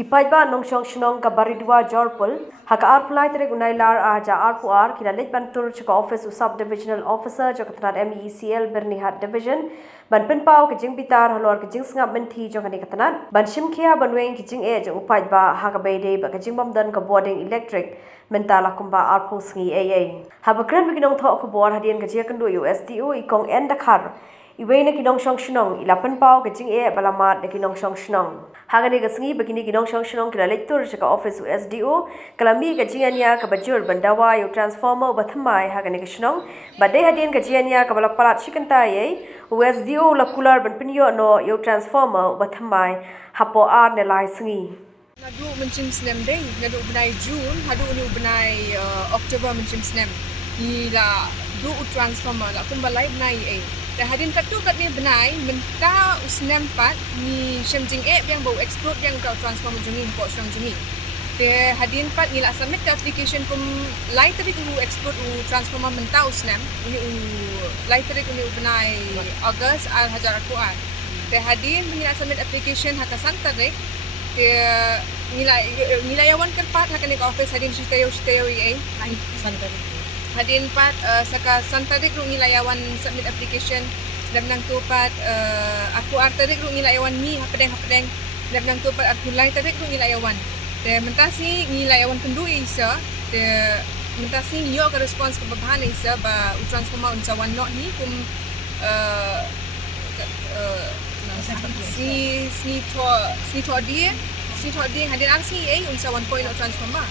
Kipaiba nong shong shnong ka Baridua Jorpul, haka arpulai tere gunai lar aja arpuar kina lej bantur chaka office u sub-divisional officer chaka tanat MECL Bernihat Division, ban penpau ke jing bitar halor ke jing sngap menti chaka ni katanat, ban shimkia ban weng ke jing jang upaiba haka beide ba ke jing bamdan ka boarding electric, mentala kumba arpung sngi AA. Haba kren bikinong thok ko board hadian ke jia kendu USDO ikong endakar, iway na kinong shong shnong ilapan pau ke jing balamat na kinong shong shnong. Hagani kesengi begini kinong shong shnong kila lektur jaka office USDO kalami kajiannya kabajur bandawa yu transformer bathamai hagani ke shnong badai hadian kajiannya kabala palat shikantai USDO la Kular ban pinyo no yu transformer bathamai hapo ar nelai sengi Ngadu mencim snem day ngadu benai Jun hadu ni benai Oktober mencim snem ila du transformer la kumbalai benai dah hadin kat tu kat ni benai menta usnem pat ni shemjing yang bau explode yang kau transformer jengin ko strong jengin te hadin pat ni la submit application kum lai tadi ku explode transformer menta usnem ni lai tadi ku ni benai August al hajar kuat te hadin ni la submit application hakasan tadi te nilai awan kerpat hakan ni office hadin shitayo ai santari hadin pat saka santadik ru ngilayawan submit application dan nang tu pat aku artadik ru ngilayawan ni hapedeng dan nang tu pat aku lain tadik ru ngilayawan de mentasi ngilayawan kendu isa de mentasi yo ka response ke bahan isa ba transformer unsawan no ni kum si to dia hadin arsi unsawan point transformer